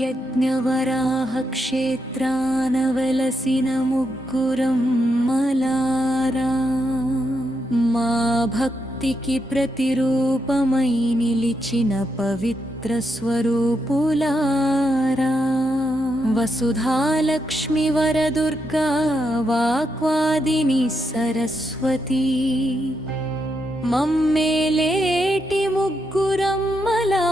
శ్రీయజ్ఞవరాహ క్షేత్రాన వెలసిన ముగ్గురమ్మలారా మా భక్తికి ప్రతిరూపమై నిలిచిన పవిత్ర స్వరూపులారా వసుధాలక్ష్మి వరదుర్గా వాక్వాదిని సరస్వతి మమ్మేలేటి ముగ్గురమ్మలారా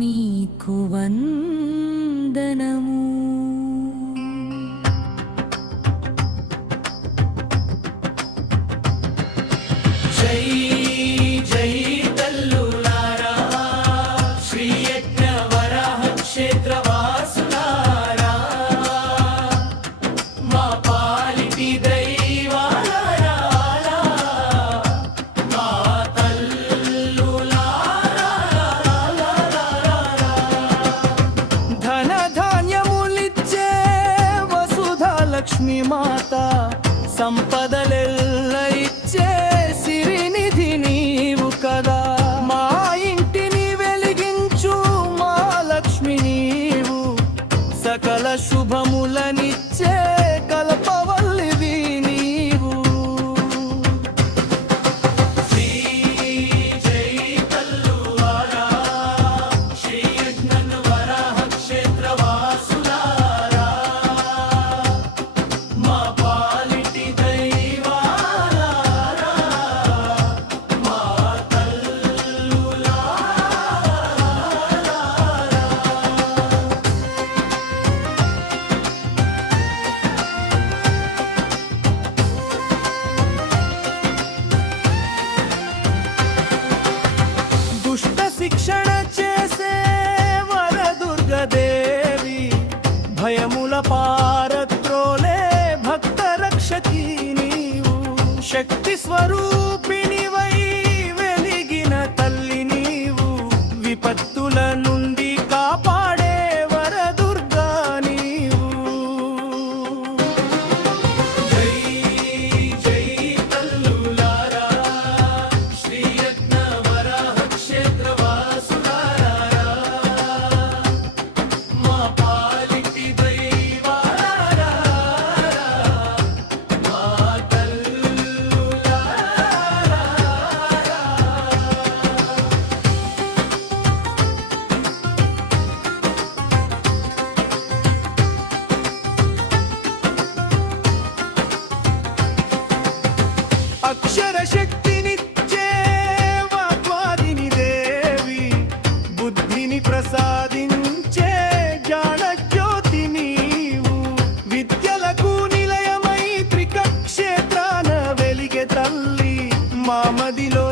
మీకు వందనము. జై జై తల్లులారా శ్రీ యజ్ఞ వరాహ క్షేత్రవాసులారా మా పాలిటి దైవాలారా మా తల్లులారా ధన ధాన్యములిచ్చే వసుధాలక్ష్మి మాత సంపదలెల్ల ఇచ్చే సిరినిధి నీవు కదా మా ఇంటిని వెలిగించు మా లక్ష్మి నీవు సకల శుభములనిచ్చే కల్పవల్లివి నీవు. శ్రీ జై తల్లులారా శ్రీ యజ్ఞ వరాహ క్షేత్రవాసులారా మా పాలిటి దైవాలారా మా తల్లులారా. దుష్ట శిక్షణ చేసే వరదుర్గదేవి భయముల పారత్రోలే భక్త రక్షకి నీవు శక్తి స్వరూపిణివై వెలిగిన తల్లి నీవు విపత్తుల నుండి కాపాడే వరదుర్గా నీవు. జై జై తల్లులారా శ్రీ యజ్ఞ వరాహ క్షేత్రవాసులారా మా పాలిటి దైవాలారా మా తల్లులారా. అక్షర శక్తినిచ్చే వాగ్వాదిని దేవి బుద్ధిని ప్రసాదించే జ్ఞానజ్యోతి నీవు విద్యలకు నిలయమై త్రికక్షేత్రాన వెలిగే తల్లి మా మదిలో